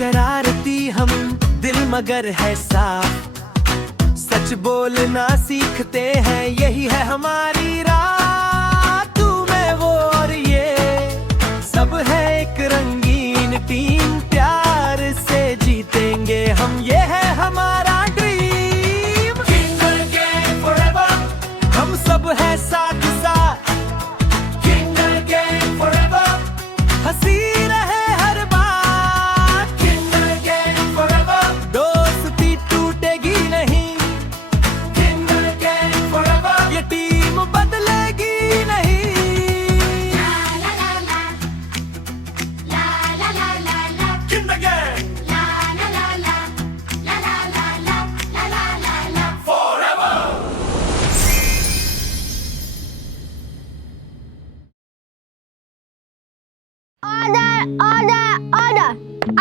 शरारती हम दिल मगर है साफ, सच बोलना सीखते हैं यही है हमारी राह। तू मैं वो और ये सब है एक रंगीन टीम, प्यार से जीतेंगे हम, ये है हमारा ड्रीम। किंगर गैंग फॉरएवर, हम सब है साथ साथ। किंगर गैंग फॉरएवर, हंसी रहे हर बात। किंगर गैंग फॉरएवर, दोस्ती टूटेगी नहीं। किंगर गैंग फॉरएवर, ये टीम बदलेगी नहीं। Kinder Gang forever. Order order order,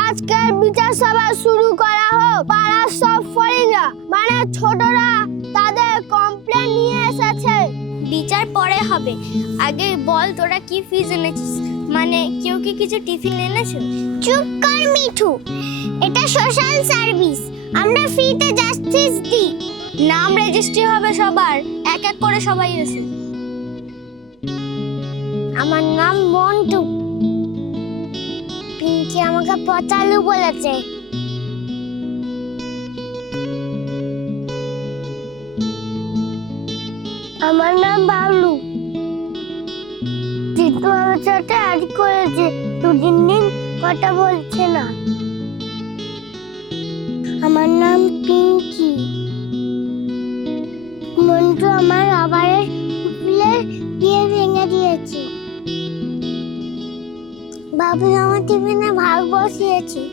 আজকের বিচার সভা শুরু করা হোক। পাড়ার সব ফরিংরা মানে ছোটরা তাদের কমপ্লেন নিয়ে এসেছে। বিচার পরে হবে, আগে বল তোরা কি ফিজ এনেছিস, মানে কেউ কি কিছু টিফিন এনেছে? চুপ কর মিঠু, এটা সোশ্যাল সার্ভিস, আমরা ফ্রিতে জাস্টিস দিই। নাম রেজিস্ট্রি হবে সবার, এক এক করে সবাই এসে। আমার নাম মন্টু, পিঙ্কি আমাকে পচালু বলেছে। আমার নাম বাবলু, জিতু আমার সাথে আজ করেছে, দুদিন দিন কথা বলছে না। আমার নাম পিঙ্কি। মন্টু আমার আবারের পুতুলের বিয়ে ভেঙে দিয়েছে। বাবলু আমার টিফিনে ভাগ বসিয়েছে।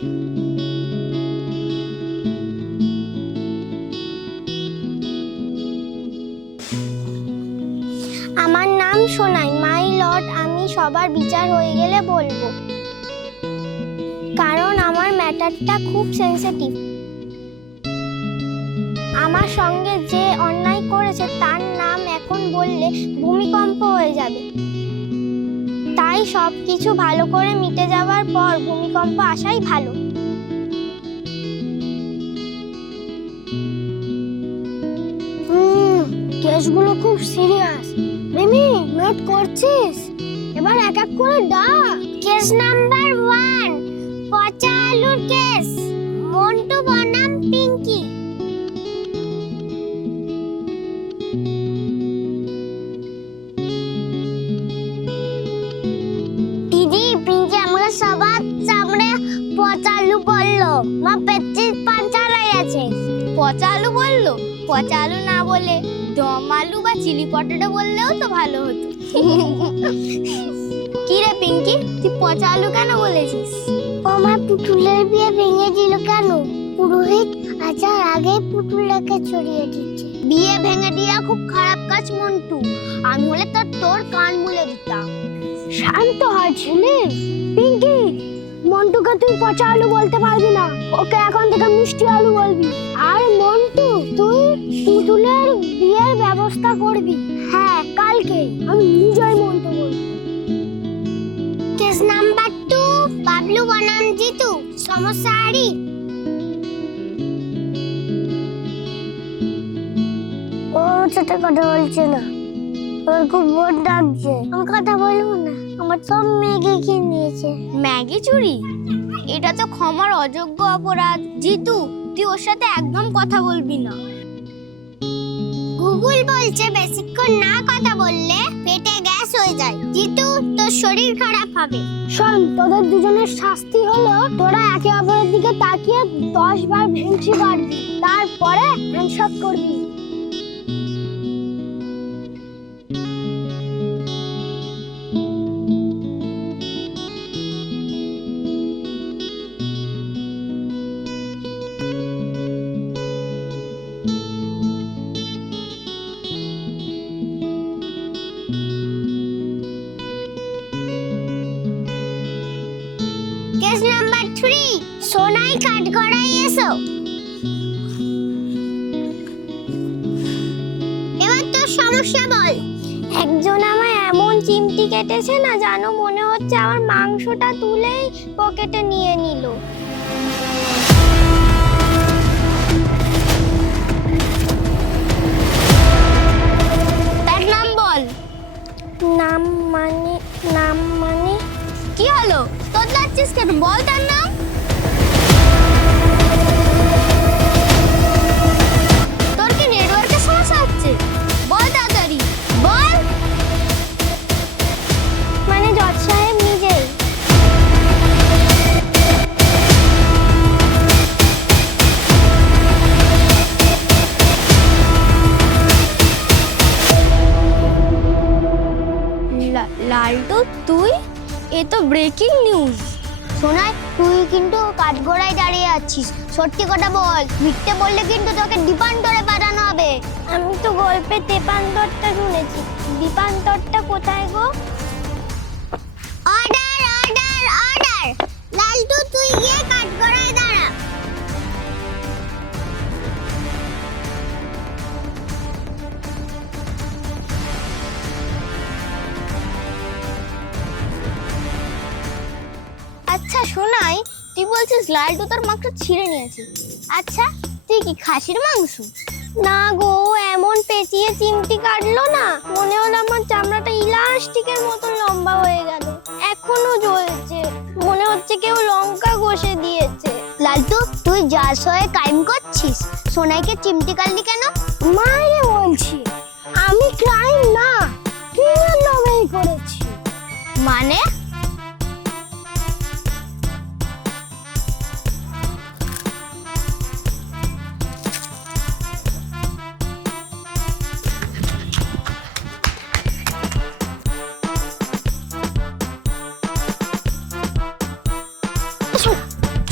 আমার নাম সোনাই। মাই লর্ড, আমি সবার বিচার হয়ে গেলে বলবো, কারণ আমার ম্যাটারটা খুব সেনসিটিভ। আমার সঙ্গে যে অন্যায় করেছে তার নাম এখন বললে ভূমিকম্প হয়ে যাবে, তাই সবকিছু ভালো করে মিটে যাওয়ার পর ভূমিকম্প আসাই ভালো। কেসগুলো খুব সিরিয়াস। মিমি, নোট করছিস? এবার এক এক করে ডাক। কেস নাম্বার 1, পচা আলুর কেস, মন্টু বনাম পিঙ্কি। দিদি, পিঙ্কি আমাকে সবার সামনে পচা আলু বললো, মা পেচিস পাঁচা আছে। পচা আলু বললো? পচা আলু না বলে দম আলু বা চিলি পটেটো বললেও তো ভালো হতো। কি রে পিঙ্কি, তুই পচা আলু কেন বলেছিস? ও আমার পুতুলের বিয়ে ভেঙে দিল কেন? পুরোহিত আসার আগে পুতুলটাকে ছড়িয়ে দিচ্ছে। বিয়ে ভেঙে দেওয়া খুব খারাপ কাজ মন্টু, আমি হলে তোর কান মুলে দিতাম। শান্ত হয় ছেলে। পিঙ্কি, মন্টুকে তুই পচা আলু বলতে পারবি না, ওকে এখন থেকে মিষ্টি আলু বলবি। আর মন্টু, তুই পুতুলের বিয়ের ব্যবস্থা করবি। হ্যাঁ, কালকে আমি নিজেই মন্টু বলবো। কেস নাম্বার 2, বাবলু বনাম জিতু, সমস্যা আরি। ও সাথে কথা বলছে না, আমার খুব বোর ডাকছে। আমি কথা বলবো না, আমার সব ম্যাগি খেয়ে নিয়েছে। ম্যাগি চুরি? এটা তো ক্ষমার অযোগ্য অপরাধ। জিতু, তুই ওর সাথে একদম কথা বলবি না। গুগল বলছে বেশিক্ষণ না কথা বললে পেটে গ্যাস হয়ে যায়। জিতু, তোর শরীর খারাপ হবে। শোন, তোদের দুজনের শাস্তি হলো তোরা একে অপরের দিকে তাকিয়ে 10 বার ভেঙচি মারবি, তারপরে হ্যান্ডশক করবি। কেস নাম্বার 3, সোনাই কাঠগড়ায় এসো। এবার তোর সমস্যা বল। একজন আমায় এমন চিমটি কেটেছে না, জানো, মনে হচ্ছে আমার মাংসটা তুলেই পকেটে নিয়ে নিল। বল তার নাম। তোর কি নেটওয়ার্কের সমস্যা হচ্ছে? বল তাড়াতাড়ি বল। মানে জজ সাহেব নিজেই। লালটু তুই? এ তো ব্রেকিং নিউজ। শোনাই, তুই কিন্তু কাঠগড়ায় দাঁড়িয়ে আছিস, সত্যি কথা বল, মিথ্যে বললে কিন্তু তোকে দীপান্তরে পাঠানো হবে। আমি তো গল্পে তেপান্তরটা শুনেছি, দীপান্তরটা কোথায় গো? অর্ডার অর্ডার অর্ডার, লালটু তুই গিয়ে কাঠগড়ায় দাঁড়া। আচ্ছা শোনাই, তুই বলছিস লালটু তোর মাংস ছিঁড়ে নিয়েছে। আচ্ছা তুই কি খাসির মাংস? না গো, এমন পেঁচিয়ে চিমটি কাটলো না, মনে হলো আমার চামড়াটা ইলাস্টিকের মতো লম্বা হয়ে গেল, এখনো জ্বলছে, মনে হচ্ছে কেউ লঙ্কা ঘষে দিয়েছে। লালটু তুই যার সয়ে ক্রাইম করছিস, সোনাইকে চিমটি কাটলি কেন? মায়েরে বলছি, আমি ক্রাইম না, ক্রিমিনাল লোভেই করেছি। মানে?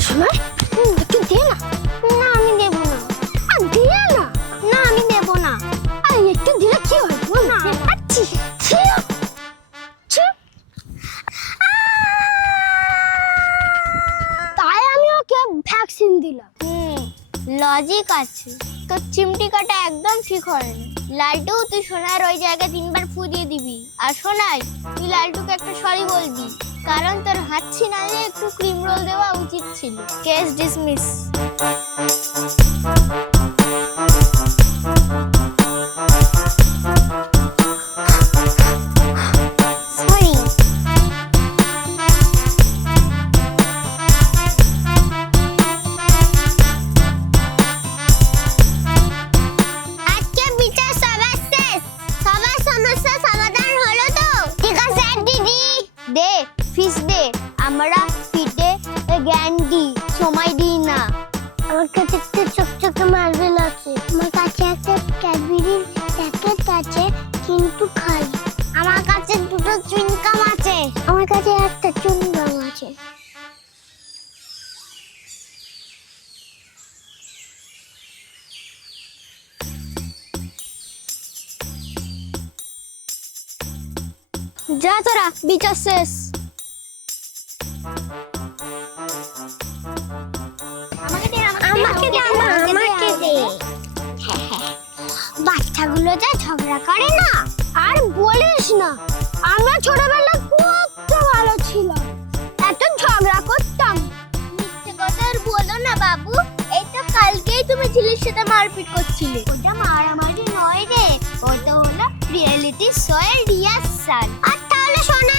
সোনাই, একটু দে না। না আমি দেবো না। দে না। না আমি দেবো না। একটু দিলে কি হয়? না আচ্ছি। তাই আমি ওকে ভ্যাকসিন দিলাম। লজিক আছে। তোর চিমটি কাটা একদম ঠিক হয়নি। লালটু তুই সোনার ওই জায়গায় 3 বার ফু দিয়ে দিবি। আর শোনাই, তুই লালটুকে একটা সরি বলবি, কারণ তোর হাঁচি না দিয়ে একটু ক্রিম রোল দেওয়া উচিত ছিল। Case dismiss. সরি। আজকে বিচার সভা শেষ। সবার সমস্যা সমাধান হলো তো? ঠিক আছে দিদি। দে ফিস দে, আমরা ফিটে জ্ঞান দিই, সময় দিই না। আমার কাছে একটা চকচকে মার্বেল আছে, আমার কাছে একটা ক্যাডবেরির প্যাকেট আছে কিন্তু খাই। আমার কাছে 2টো চুইংগাম আছে। আমার কাছে একটা চুনগাম আছে। যা তোরা, বিচার শেষ। আমাকে দে, আমাকে দে, আমাকে দে। বাচ্চাগুলো যা ঝগড়া করে না, আর বলিস না, আমরা ছোটবেলায় কত ভালো ছিলাম, এত ঝগড়া করতাম। মিথ্যে কথা আর বলো না বাবু, এই তো কালকেই তুমি ঝিলির সাথে মারপিট করছিলে। ওটা মারামারি নয় রে, ওটা হলো রিয়েলিটি শো এর রিহার্সাল। আর তাহলে শোনা